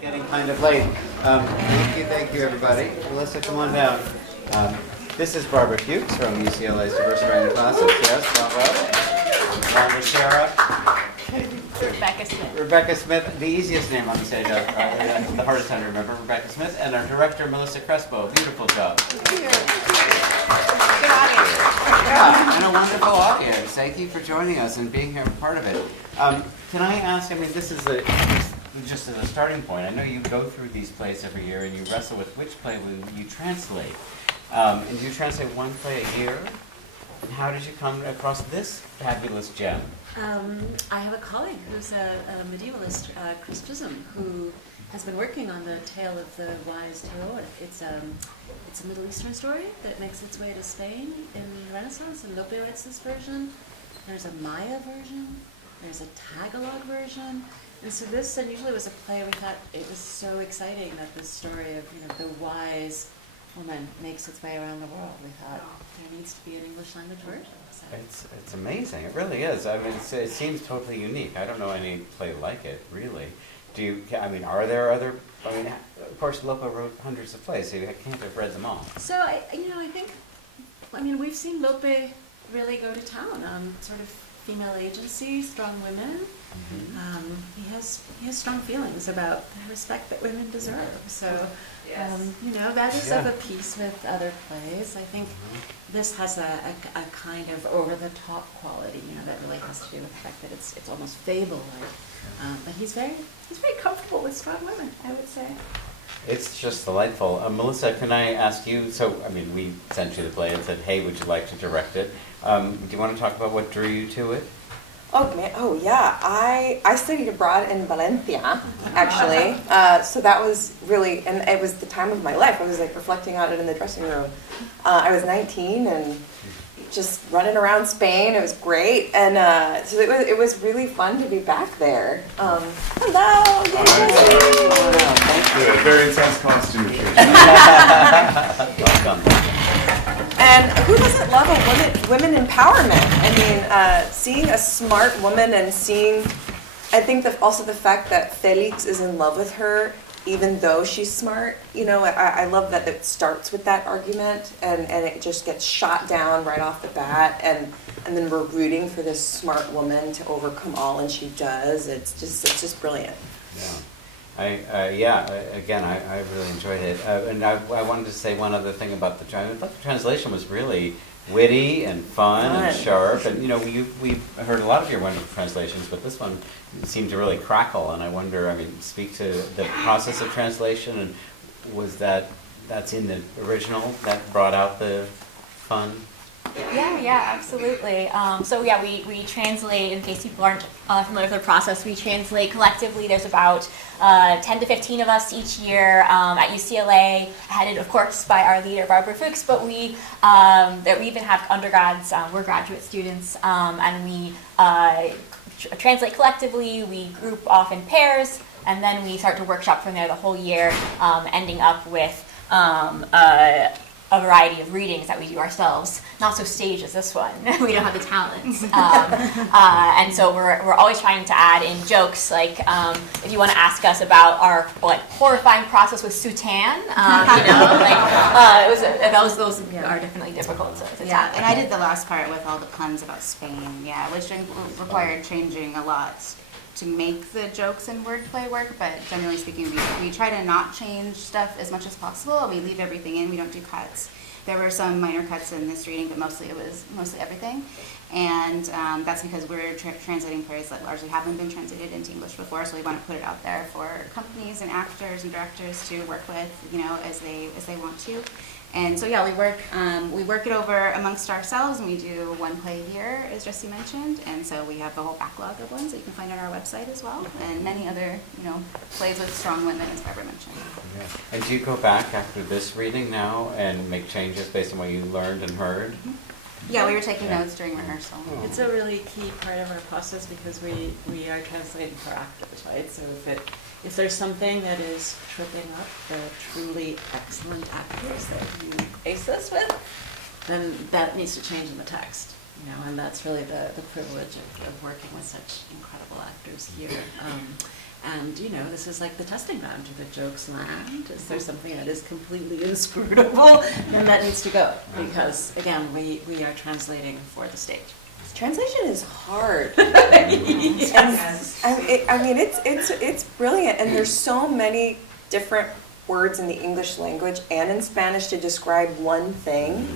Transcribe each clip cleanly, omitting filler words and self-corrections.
Getting kind of late. Thank you, everybody. Melissa, come on down. This is Barbara Fuchs from UCLA's Diverse Writing Classes. Yes, Rhonda Sharrah. Rebecca Smith. Rebecca Smith, the easiest name on the stage, the hardest time to remember, Rebecca Smith, and our director, Melissa Crespo. Beautiful job. Thank you. Good audience. Yeah, and a wonderful audience. Thank you for joining us and being here and part of it. Can I ask, I mean, this is just as a starting point, I know you go through these plays every year and you wrestle with which play will you translate. And you translate one play a year? And how did you come across this fabulous gem? I have a colleague who's a medievalist, Chris Chisholm, who has been working on the tale of the wise Teodor. It's a Middle Eastern story that makes its way to Spain in the Renaissance, and Lope writes this version. There's a Maya version, there's a Tagalog version, and so this unusually was a play we thought it was so exciting that this story of the wise woman makes its way around the world. We thought there needs to be an English language version. So. It's amazing. It really is. I mean, it seems totally unique. I don't know any play like it, really. Are there other? I mean, of course, Lope wrote hundreds of plays, so you can't have read them all. So I think, we've seen Lope really go to town on sort of female agency, strong women. Mm-hmm. He has strong feelings about the respect that women deserve. So, that is of a piece with other plays. I think this has a kind of over-the-top quality, that really has to do with the fact that it's almost fable-like. But he's very comfortable with strong women, I would say. It's just delightful. Melissa, can I ask you, we sent you the play and said, hey, would you like to direct it? Do you want to talk about what drew you to it? Oh yeah, I studied abroad in Valencia, actually. So that was really, and it was the time of my life. I was reflecting on it in the dressing room. I was 19 and just running around Spain. It was great, and so it was really fun to be back there. Hello, yay! Thank you. Very intense costume. Welcome. And who doesn't love a women empowerment? I mean, seeing a smart woman and I think that also the fact that Felix is in love with her, even though she's smart. I love that it starts with that argument and it just gets shot down right off the bat, and then we're rooting for this smart woman to overcome all, and she does. It's just brilliant. Yeah. I really enjoyed it. And I wanted to say one other thing about the translation was really witty and fun and sharp. And, we've heard a lot of your wonderful translations, but this one seemed to really crackle. And I wonder, speak to the process of translation, and was that's in the original that brought out the fun? Yeah, absolutely. We translate, in case people aren't familiar with the process, we translate collectively. There's about 10 to 15 of us each year at UCLA, headed, of course, by our leader, Barbara Fuchs, but we even have undergrads, we're graduate students, and we translate collectively. We group off in pairs, and then we start to workshop from there the whole year, ending up with a variety of readings that we do ourselves. Not so staged as this one. We don't have the talents. And so we're always trying to add in jokes, like if you want to ask us about our horrifying process with Sutan, those are definitely difficult to tackle. And I did the last part with all the puns about Spain, which required changing a lot to make the jokes and wordplay work, but generally speaking, we try to not change stuff as much as possible. We leave everything in. We don't do cuts. There were some minor cuts in this reading, but mostly everything. And that's because we're translating plays that largely haven't been translated into English before, so we want to put it out there for companies and actors and directors to work with, as they want to. And so we work it over amongst ourselves, and we do one play a year, as Jesse mentioned. And so we have a whole backlog of ones that you can find on our website as well, and many other plays with strong women, as Barbara mentioned. Yeah. And do you go back after this reading now and make changes based on what you learned and heard? Mm-hmm. Yeah, we were taking notes during rehearsal. It's a really key part of our process because we are translating for actors, right? So if there's something that is tripping up the truly excellent actors that you ace this with, then that needs to change in the text. And that's really the privilege of working with such incredible actors here. And this is like the testing ground. Do the jokes land? Is there something that is completely inscrutable? Then that needs to go, because again, we are translating for the stage. Translation is hard. It's brilliant, and there's so many different words in the English language and in Spanish to describe one thing.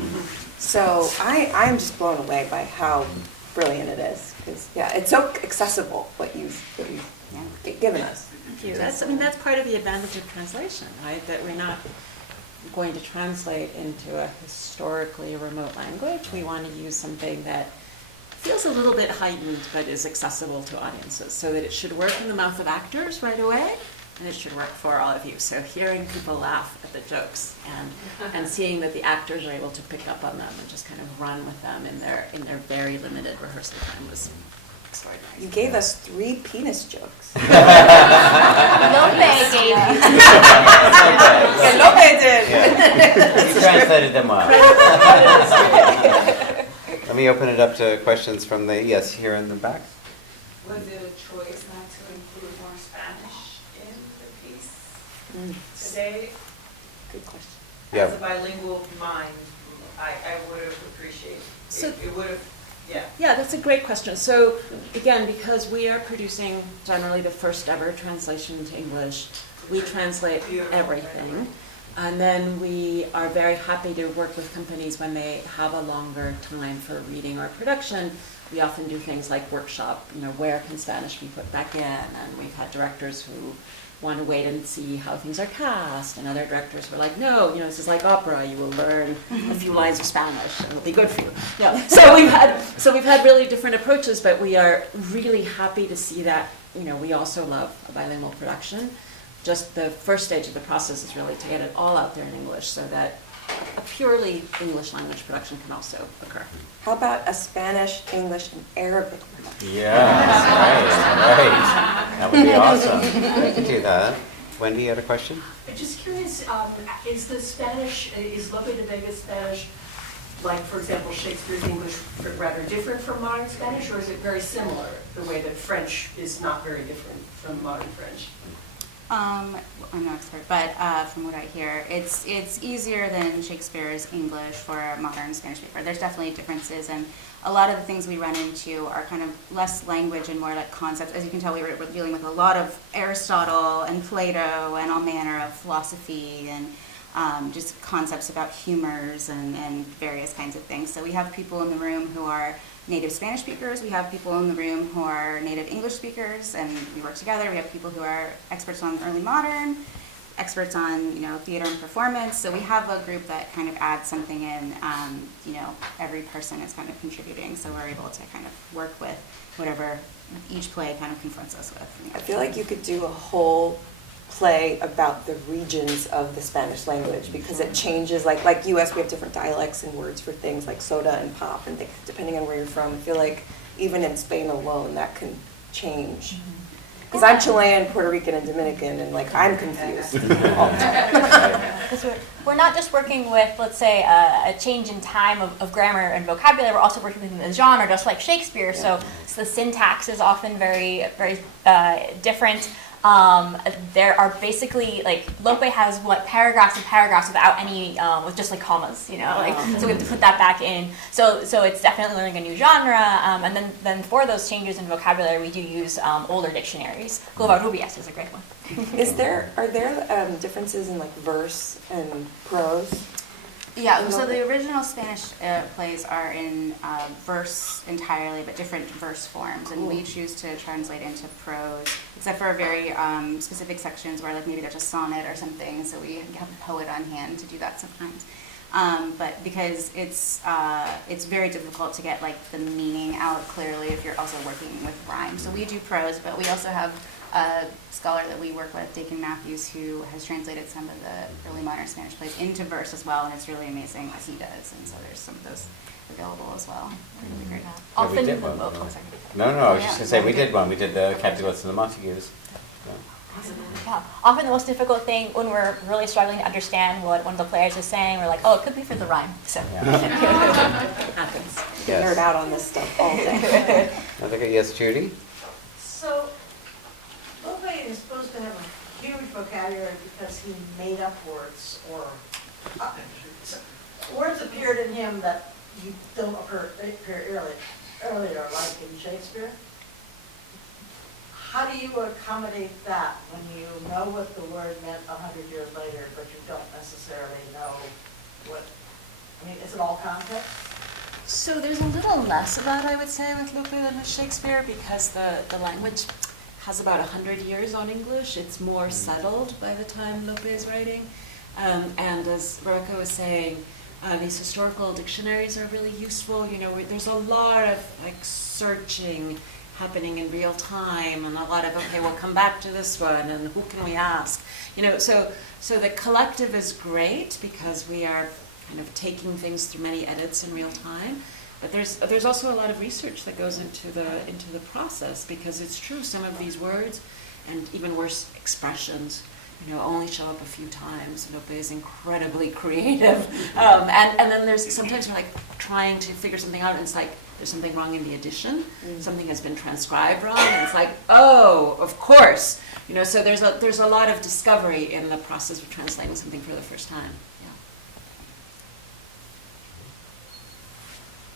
So I'm just blown away by how brilliant it is. Because it's so accessible what you've given us. Thank you. That's part of the advantage of translation, right? That we're not going to translate into a historically remote language. We want to use something that feels a little bit heightened but is accessible to audiences, so that it should work in the mouth of actors right away, and it should work for all of you. So hearing people laugh at the jokes and seeing that the actors are able to pick up on them and just kind of run with them in their very limited rehearsal time was extraordinary. You gave us 3 penis jokes. Lope gave you. Lope did. You translated them well. Let me open it up to questions from yes, here in the back. Was it a choice not to include more Spanish in the piece today? Good question. Yeah. As a bilingual mind, I would have appreciated it would have, yeah. Yeah, that's a great question. So again, because we are producing generally the first ever translation to English, we translate everything. And then we are very happy to work with companies when they have a longer time for reading or production. We often do things like workshop, where can Spanish be put back in? And we've had directors who want to wait and see how things are cast, and other directors were like, no, this is like opera. You will learn a few lines of Spanish, and it'll be good for you. No. So we've had really different approaches, but we are really happy to see that. We also love a bilingual production. Just the first stage of the process is really to get it all out there in English, so that a purely English language production can also occur. How about a Spanish, English, and Arabic production? Yes, right. That would be awesome. I could do that. Wendy, you had a question? I'm just curious, is Lope de Vega's Spanish, like, for example, Shakespeare's English, rather different from modern Spanish, or is it very similar, the way that French is not very different from modern French? I'm no expert, but from what I hear, it's easier than Shakespeare's English for a modern Spanish speaker. There's definitely differences, and a lot of the things we run into are kind of less language and more like concepts. As you can tell, we're dealing with a lot of Aristotle and Plato and all manner of philosophy and just concepts about humors and various kinds of things. So we have people in the room who are native Spanish speakers, we have people in the room who are native English speakers, and we work together. We have people who are experts on early modern, experts on theater and performance. So we have a group that kind of adds something in. Every person is kind of contributing, so we're able to kind of work with whatever each play kind of confronts us with. I feel like you could do a whole play about the regions of the Spanish language, because it changes, like US, we have different dialects and words for things like soda and pop and things, depending on where you're from. I feel like even in Spain alone, that can change. Because I'm Chilean, Puerto Rican, and Dominican, and I'm confused all the time. We're not just working with, let's say, a change in time of grammar and vocabulary. We're also working with the genre, just like Shakespeare. So the syntax is often very, very different. There are basically, Lope has paragraphs and paragraphs without any, with just commas, so we have to put that back in. So it's definitely learning a new genre, and then for those changes in vocabulary, we do use older dictionaries. Covarrubias is a great one. Are there differences in verse and prose? Yeah, so the original Spanish plays are in verse entirely, but different verse forms, and we choose to translate into prose, except for very specific sections where maybe there's a sonnet or something, so we have a poet on hand to do that sometimes. But because it's very difficult to get the meaning out clearly if you're also working with rhyme. So we do prose, but we also have a scholar that we work with, Dakin Matthews, who has translated some of the early modern Spanish plays into verse as well, and it's really amazing as he does. And so there's some of those available as well. They're really great. Yeah, we did one. No, I was just going to say we did one. We did the Capulets and the Montagues. Yeah. Often the most difficult thing when we're really struggling to understand what one of the players is saying, we're like, oh, it could be for the rhyme. So happens. Yes. Nerd out on this stuff all day. I think, yes, Judy? So, Lope is supposed to have a huge vocabulary because he made up words, or words appeared in him that you don't appear earlier, like in Shakespeare. How do you accommodate that when you know what the word meant 100 years later, but you don't necessarily know what, I mean, is it all context? So there's a little less of that, I would say, with Lope than with Shakespeare, because the language has about 100 years on English. It's more settled by the time Lope is writing. And as Rebecca was saying, these historical dictionaries are really useful. You know, there's a lot of like searching happening in real time, and a lot of, okay, we'll come back to this one, and who can we ask? You know, so the collective is great because we are kind of taking things through many edits in real time. But there's also a lot of research that goes into the process, because it's true, some of these words, and even worse, expressions, you know, only show up a few times. Lope is incredibly creative. And then there's sometimes we're like trying to figure something out, and it's like there's something wrong in the addition. Something has been transcribed wrong, and it's like, oh, of course. You know, so there's a lot of discovery in the process of translating something for the first time.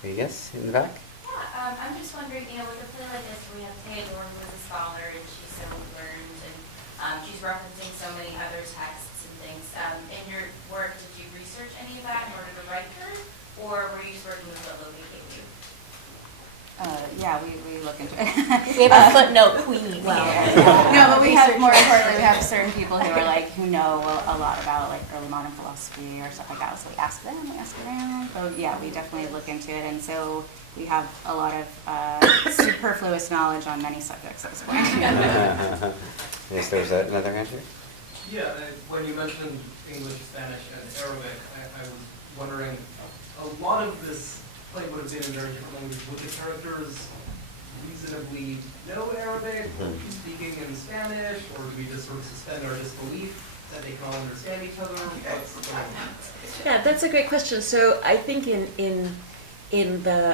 Yes, in the back? Yeah, I'm just wondering, you know, with a play like this, we have Teodor, who is a scholar, and she's so learned, and she's referencing so many other texts and things. In your work, did you research any of that in order to write her, or were you just working with what Lope gave you? Yeah, we look into it. We have a footnote queen. Well, no, but we have, more importantly, we have certain people who are like, who know a lot about like early modern philosophy or stuff like that. So we ask them, we ask around. So yeah, we definitely look into it, and so we have a lot of superfluous knowledge on many subjects at this point. Yes, there's another answer. Yeah, when you mentioned English, Spanish, and Arabic, I was wondering, a lot of this play would have been in very different languages. Would the characters reasonably know Arabic, or be speaking in Spanish, or do we just sort of suspend our disbelief that they can all understand each other? What's going on? Yeah, that's a great question. So I think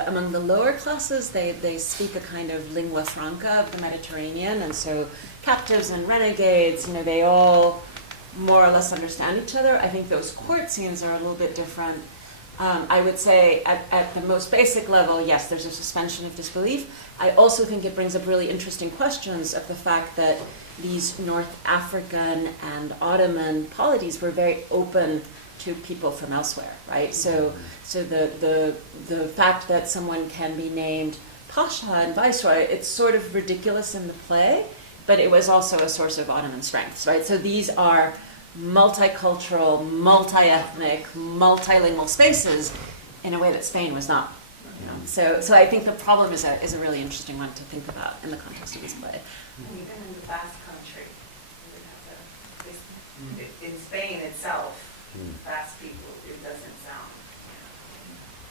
among the lower classes, they speak a kind of lingua franca of the Mediterranean, and so captives and renegades, you know, they all more or less understand each other. I think those court scenes are a little bit different. I would say at the most basic level, yes, there's a suspension of disbelief. I also think it brings up really interesting questions of the fact that these North African and Ottoman polities were very open to people from elsewhere, right? So the fact that someone can be named Pasha and Viceroy, it's sort of ridiculous in the play, but it was also a source of Ottoman strengths, right? So these are multicultural, multi-ethnic, multilingual spaces in a way that Spain was not. You know? So I think the problem is a really interesting one to think about in the context of this play. And even in the Basque Country, in Spain itself, Basque people, it doesn't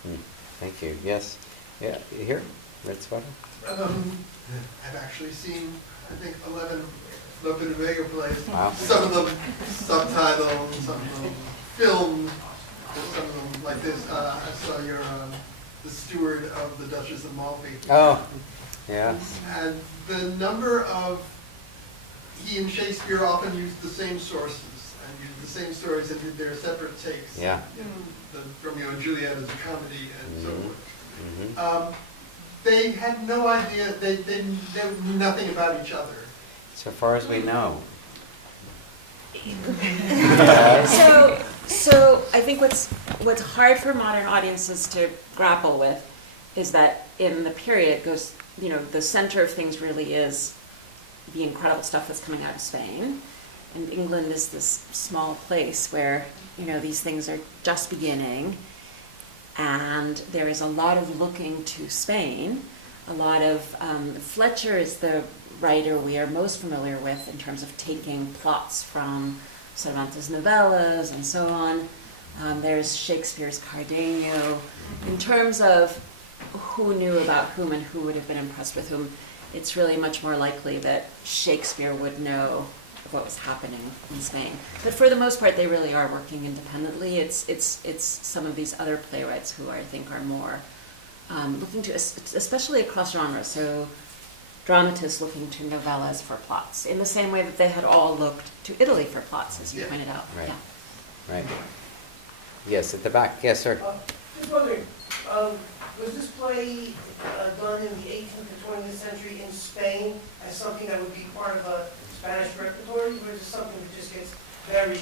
sound. Thank you. Yes. Yeah, here? Red sweater? I've actually seen, I think, 11 Lope de Vega plays. Wow. Some of them subtitled, some of them filmed, some of them like this. I saw your the steward of the Duchess of Malfi. Oh, yes. And the number of, he and Shakespeare often used the same sources and used the same stories and did their separate takes. Yeah. You know, the Romeo and Juliet as a comedy and so forth. They had no idea, they knew nothing about each other. So far as we know. So I think what's hard for modern audiences to grapple with is that in the period it goes, you know, the center of things really is the incredible stuff that's coming out of Spain. And England is this small place where, you know, these things are just beginning, and there is a lot of looking to Spain. A lot of Fletcher is the writer we are most familiar with in terms of taking plots from Cervantes' novellas and so on. There's Shakespeare's Cardenio. In terms of who knew about whom and who would have been impressed with whom, it's really much more likely that Shakespeare would know of what was happening in Spain. But for the most part, they really are working independently. It's some of these other playwrights who I think are more looking to, especially across genres. So dramatists looking to novellas for plots, in the same way that they had all looked to Italy for plots, as you pointed out. Right. Yeah. Right. Yes, at the back. Yes, sir. Just wondering, was this play done in the 18th to 20th century in Spain as something that would be part of a Spanish repertory, or is it something that just gets buried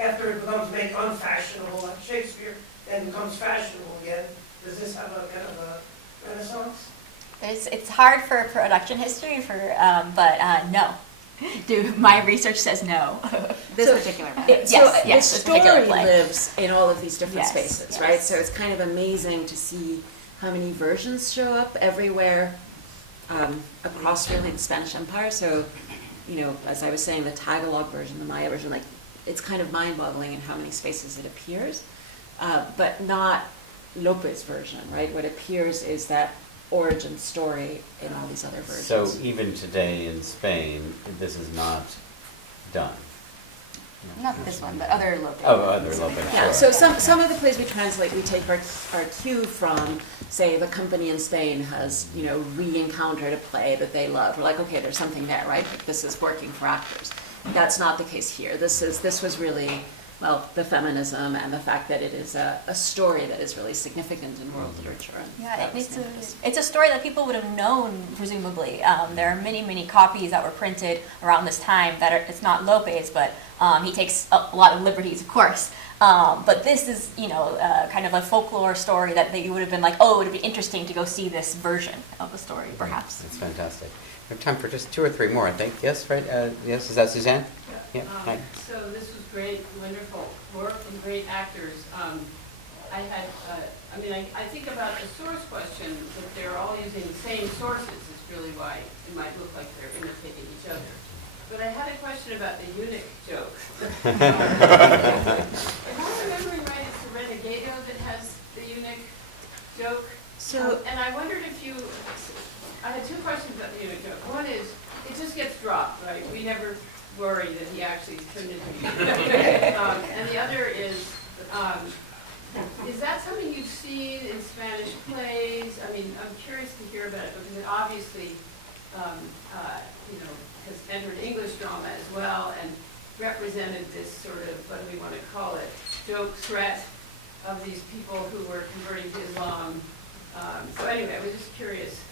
after it becomes maybe unfashionable, like Shakespeare, and becomes fashionable again? Does this have a kind of a renaissance? It's hard for production history, but no. My research says no. This particular play. The this particular story play lives in all of these different Yes, spaces, yes. right? So it's kind of amazing to see how many versions show up everywhere across really the Spanish Empire. So, as I was saying, the Tagalog version, the Maya version, like it's kind of mind-boggling in how many spaces it appears, but not Lope's version, right? What appears is that origin story in all these other versions. So even today in Spain, this is not done. Not this one, but other Lope. Oh, other Lope, Yeah, sure. so some of the plays we translate, we take our cue from, say, the company in Spain has, re-encountered a play that they love. We're like, okay, there's something there, right? This is working for actors. That's not the case here. This was really, the feminism and the fact that it is a story that is really significant in world literature. And Yeah, that was it's a story that people would have known, presumably. There are many, many copies that were printed around this time it's not Lope's, but he takes a lot of liberties, of course. But this is, kind of a folklore story that you would have been like, oh, it would be interesting to go see this version of the story, perhaps. That's fantastic. We have time for just 2 or 3 more, I think. Yes, right? Yes, is that Suzanne? Yeah. Hi. So this was great, wonderful work and great actors. I think about the source question, that they're all using the same sources is really why it might look like they're imitating each other. But I had a question about the eunuch joke. If I'm remembering right, it's the Renegado that has the eunuch joke. And I wondered I had 2 questions about the eunuch joke. One is, it just gets dropped, right? We never worry that he actually turned into a eunuch. And the other is that something you've seen in Spanish plays? I mean, I'm curious to hear about it because it obviously, has entered English drama as well and represented this sort of, what do we want to call it, joke threat of these people who were converting to Islam. So anyway, I was just curious.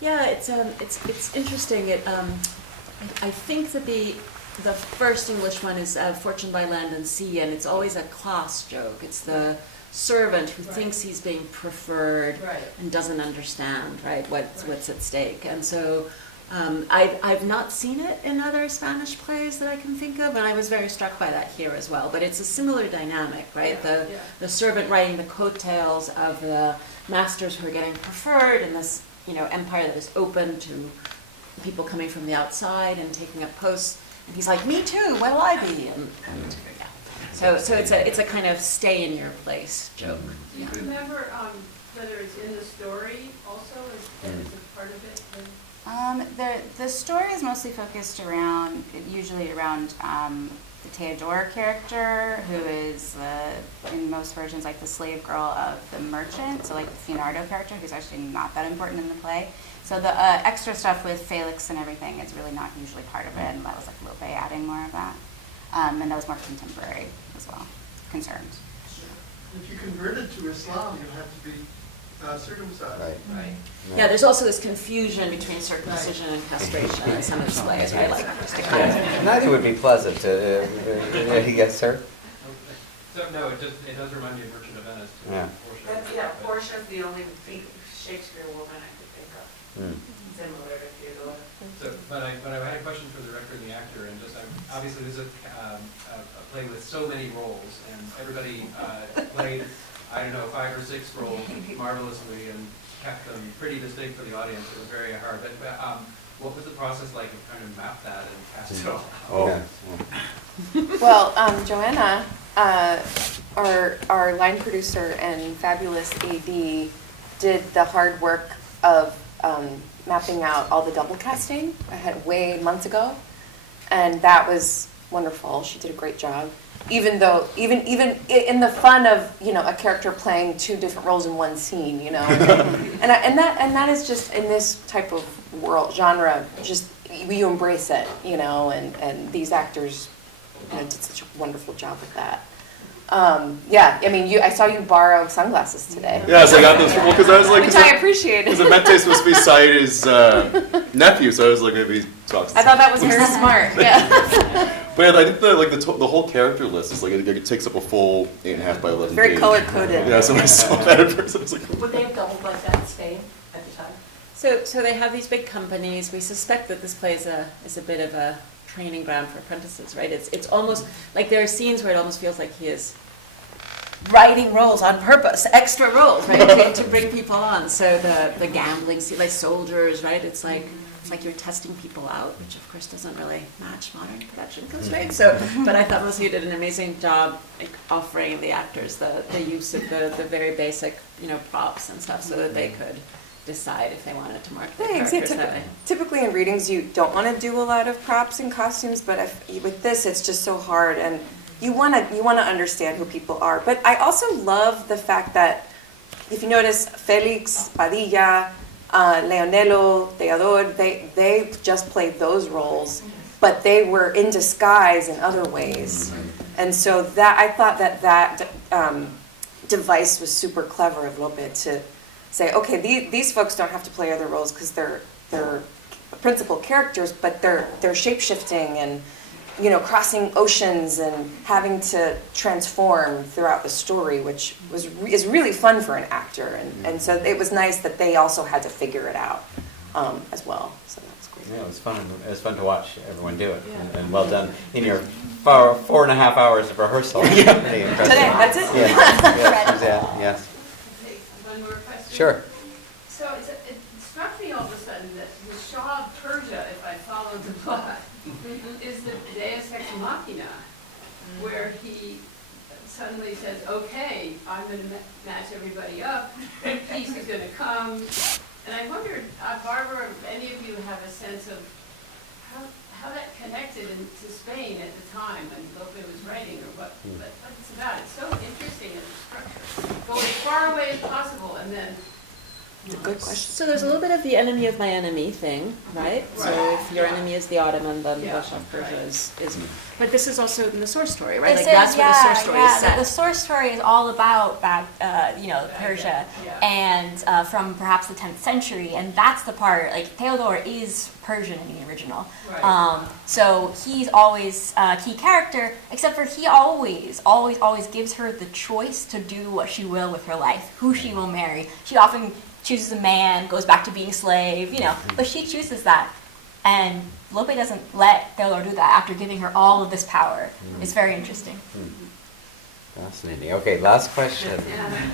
Yeah, it's interesting. I think that the first English one is Fortune by Land and Sea, and it's always a class joke. It's the servant who thinks he's being preferred and doesn't understand, right, what's at stake. And so I've not seen it in other Spanish plays that I can think of, and I was very struck by that here as well. But it's a similar dynamic, right? The servant riding the coattails of the masters who are getting preferred in this, empire that is open to people coming from the outside and taking up posts. And he's like, me too, what'll I be? And yeah. So it's a kind of stay in your place joke. Do you remember whether it's in the story also, as a part of it? The story is mostly focused usually around the Teodor character, who is in most versions like the slave girl of the merchant, so like the Leonardo character, who's actually not that important in the play. So the extra stuff with Felix and everything is really not usually part of it, and that was like Lope adding more of that. And that was more contemporary as well, concerns. If you converted to Islam, you had to be circumcised. Right. Yeah, there's also this confusion between circumcision and castration in some of these plays, right? Like, just to clarify. Neither would be pleasant to, yes, sir? So, no, it does remind me of Merchant of Venice, too. Yeah. Portia's the only Shakespeare woman I could think of. Similar to Teodor. So, but I had a question for the director and the actor, and obviously this is a play with so many roles, and everybody played, 5 or 6 roles marvelously and kept them pretty distinct for the audience. It was very hard. But what was the process like of trying to map that and cast it all? Well, Joanna, our line producer and fabulous AD, did the hard work of mapping out all the double casting I had way months ago, and that was wonderful. She did a great job. Even though, even in the fun of, you know, a character playing two different roles in one scene, you know, and that is just in this type of world genre, just you embrace it, you know, and these actors, you know, did such a wonderful job with that. Yeah, I mean, I saw you borrow sunglasses today. Yeah, so I got those because I was like, which I appreciate. Because Mente supposed to be Saide's nephew, so I was like, maybe he talks. I thought that was very smart. Yeah. But I think the whole character list is like it takes up a full 8.5 by 11. Very page. color coded. Yeah, so I saw that at first. I was like, Would they have doubled like that in Spain at the time? So they have these big companies. We suspect that this play is a bit of a training ground for apprentices, right? It's almost like there are scenes where it almost feels like he is writing roles on purpose, extra roles, right, to bring people on. So the gambling scene, like soldiers, right? It's like you're testing people out, which of course doesn't really match modern production constraints. So, but I thought Melissa, you did an amazing job like, offering the actors the use of the very basic, you know, props and stuff, so that they could decide if they wanted to market their characters that way. Typically in readings, you don't want to do a lot of props and costumes, but with this, it's just so hard, and you want to understand who people are. But I also love the fact that, if you notice, Felix, Padilla, Leonello, Teodor, they just played those roles, but they were in disguise in other ways. And so that I thought that device was super clever of Lope to say, okay, these folks don't have to play other roles because they're principal characters, but they're shape-shifting and, you know, crossing oceans and having to transform throughout the story, which is really fun for an actor. And so it was nice that they also had to figure it out as well. So that was great. Yeah, it was fun. It was fun to watch everyone do it, and well done in your 4.5 hours of rehearsal. Today, that's it? Yes. One more question. Sure. So it struck me all of a sudden that the Shah of Persia, if I followed the plot, is the Deus Ex Machina, where he suddenly says, okay, I'm going to match everybody up, peace is going to come. And I wondered, Barbara, if any of you have a sense of how that connected to Spain at the time when Lope was writing, or what it's about. It's so interesting in the structure. Go as far away as possible, and then Good question. So there's a little bit of the enemy of my enemy thing, right? So if your enemy is the Ottoman, then the Shah of Persia is. But this is also in the source story, right? This Like that's where the source story is set. The source story is all about Persia, and from perhaps the 10th century, and that's the part. Like Teodor is Persian in the original, so he's always a key character. Except for he always gives her the choice to do what she will with her life, who she will marry. She often chooses a man, goes back to being a slave, but she chooses that. And Lope doesn't let Teodor do that after giving her all of this power. It's very interesting. Fascinating. Okay, last question.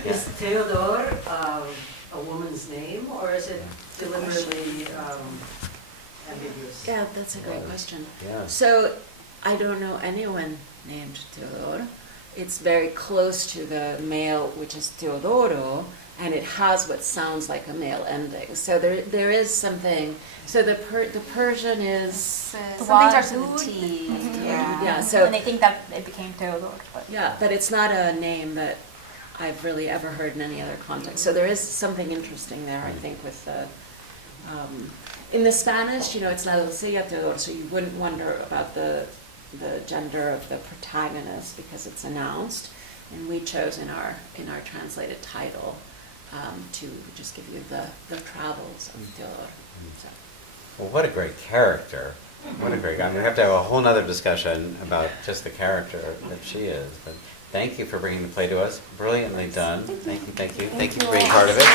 Is Teodor a woman's name, or is it deliberately ambiguous? Yeah, that's a great question. Yeah. So I don't know anyone named Teodor. It's very close to the male, which is Teodoro, and it has what sounds like a male ending. So there is something. So the Persian is The Something starts Wazud. with a T. yeah. So And they think that it became Teodor. But yeah, but it's not a name that I've really ever heard in any other context. So there is something interesting there, I think, with the. In the Spanish, it's La Doncella Teodor, so you wouldn't wonder about the gender of the protagonist because it's announced, and we chose in our translated title to just give you the travels of Teodor. So. Well, what a great character. What a great guy. We have to have a whole nother discussion about just the character that she is. But thank you for bringing the play to us. Brilliantly done. Thank you. Thank you for being part of it.